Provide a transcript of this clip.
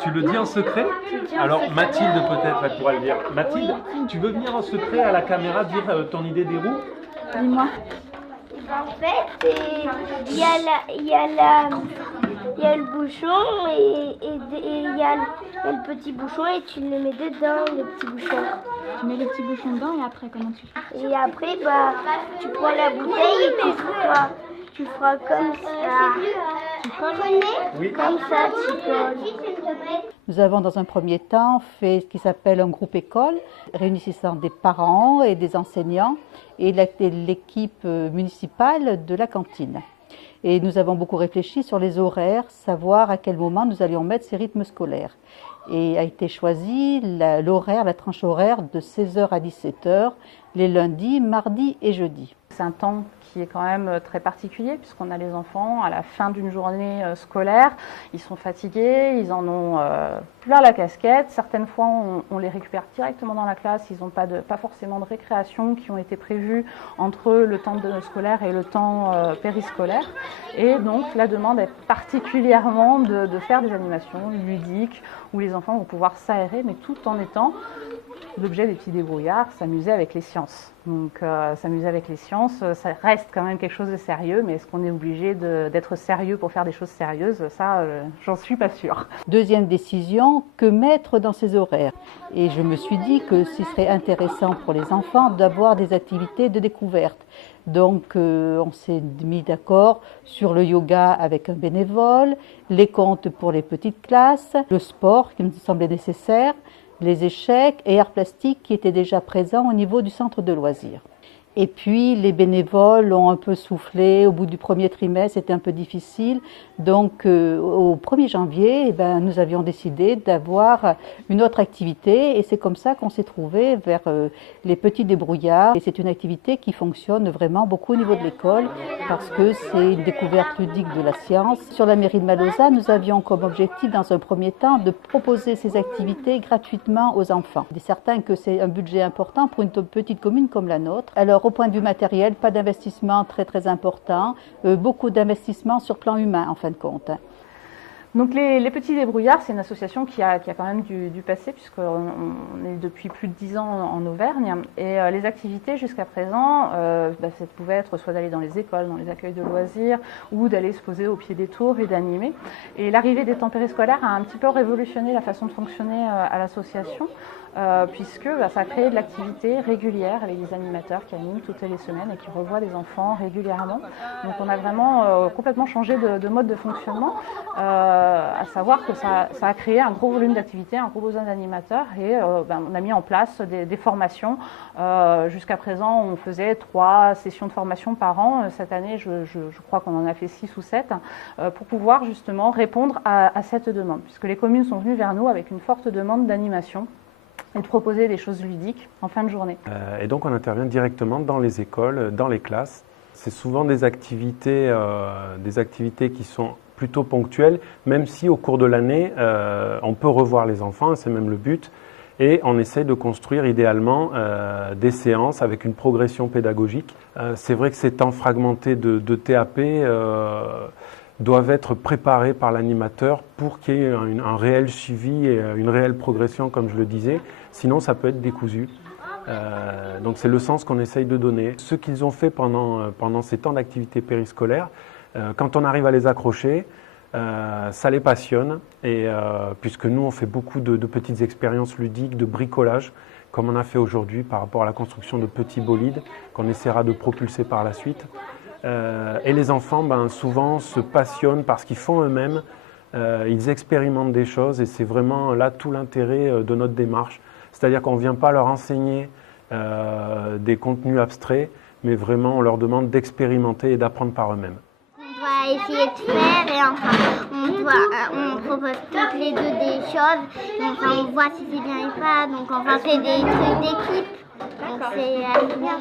Tu le dis en secret? Alors Mathilde peut-être, elle pourra le dire. Mathilde, tu veux venir en secret à la caméra dire ton idée des roues? Dis-moi. En fait, il y a le bouchon et il y a le petit bouchon et tu le mets dedans, le petit bouchon. Tu mets le petit bouchon dedans et après, comment tu fais? Et après, tu prends la bouteille et tu feras comme ça. Tu connais? Oui. Comme ça, tu colles. Nous avons dans un premier temps fait ce qui s'appelle un groupe école, réunissant des parents et des enseignants et l'équipe municipale de la cantine. Et nous avons beaucoup réfléchi sur les horaires, savoir à quel moment nous allions mettre ces rythmes scolaires. Et a été choisi la tranche horaire de 16h à 17h, les lundis, mardis et jeudis. C'est un temps qui est quand même très particulier puisqu'on a les enfants à la fin d'une journée scolaire, ils sont fatigués, ils en ont plein la casquette. Certaines fois, on les récupère directement dans la classe, ils n'ont pas forcément de récréation qui ont été prévues entre le temps scolaire et le temps périscolaire. Et donc, la demande est particulièrement de faire des animations ludiques où les enfants vont pouvoir s'aérer, mais tout en étant l'objet des petits débrouillards, s'amuser avec les sciences. Donc s'amuser avec les sciences, ça reste quand même quelque chose de sérieux, mais est-ce qu'on est obligé d'être sérieux pour faire des choses sérieuses? Ça, j'en suis pas sûre. Deuxième décision, que mettre dans ces horaires? Et je me suis dit que ce serait intéressant pour les enfants d'avoir des activités de découverte. Donc on s'est mis d'accord sur le yoga avec un bénévole, les contes pour les petites classes, le sport qui me semblait nécessaire, les échecs et arts plastiques qui étaient déjà présents au niveau du centre de loisirs. Et puis les bénévoles ont un peu soufflé, au bout du premier trimestre c'était un peu difficile, donc au 1er janvier nous avions décidé d'avoir une autre activité et c'est comme ça qu'on s'est trouvé vers les petits débrouillards. Et c'est une activité qui fonctionne vraiment beaucoup au niveau de l'école parce que c'est une découverte ludique de la science. Sur la mairie de Malauza, nous avions comme objectif dans un premier temps de proposer ces activités gratuitement aux enfants. Il est certain que c'est un budget important pour une petite commune comme la nôtre. Alors au point de vue matériel, pas d'investissement très important, beaucoup d'investissements sur plan humain en fin de compte. Donc les petits débrouillards, c'est une association qui a quand même du passé puisqu'on est depuis plus de 10 ans en Auvergne et les activités jusqu'à présent, ça pouvait être soit d'aller dans les écoles, dans les accueils de loisirs ou d'aller se poser au pied des tours et d'animer. Et l'arrivée des temps périscolaires a un petit peu révolutionné la façon de fonctionner à l'association. Puisque ça a créé de l'activité régulière avec des animateurs qui animent toutes les semaines et qui revoient les enfants régulièrement. Donc on a vraiment complètement changé de mode de fonctionnement, à savoir que ça a créé un gros volume d'activité, un gros besoin d'animateurs et on a mis en place des formations. Jusqu'à présent, on faisait 3 sessions de formation par an. Cette année, je crois qu'on en a fait 6 ou 7 pour pouvoir justement répondre à cette demande, puisque les communes sont venues vers nous avec une forte demande d'animation et de proposer des choses ludiques en fin de journée. Et donc on intervient directement dans les écoles, dans les classes. C'est souvent des activités qui sont plutôt ponctuelles, même si au cours de l'année, on peut revoir les enfants, c'est même le but. Et on essaie de construire idéalement des séances avec une progression pédagogique. C'est vrai que ces temps fragmentés de TAP doivent être préparés par l'animateur pour qu'il y ait un réel suivi et une réelle progression, comme je le disais. Sinon, ça peut être décousu. Donc c'est le sens qu'on essaye de donner. Ce qu'ils ont fait pendant ces temps d'activité périscolaire, quand on arrive à les accrocher, ça les passionne. Et puisque nous, on fait beaucoup de petites expériences ludiques, de bricolage, comme on a fait aujourd'hui par rapport à la construction de petits bolides qu'on essaiera de propulser par la suite. Et les enfants, souvent, se passionnent parce qu'ils font eux-mêmes, ils expérimentent des choses et c'est vraiment là tout l'intérêt de notre démarche. C'est-à-dire qu'on ne vient pas leur enseigner des contenus abstraits, mais vraiment on leur demande d'expérimenter et d'apprendre par eux-mêmes. On doit essayer de faire et on propose toutes les deux des choses, donc on voit si c'est bien ou pas, donc on fait des trucs d'équipe, donc c'est bien.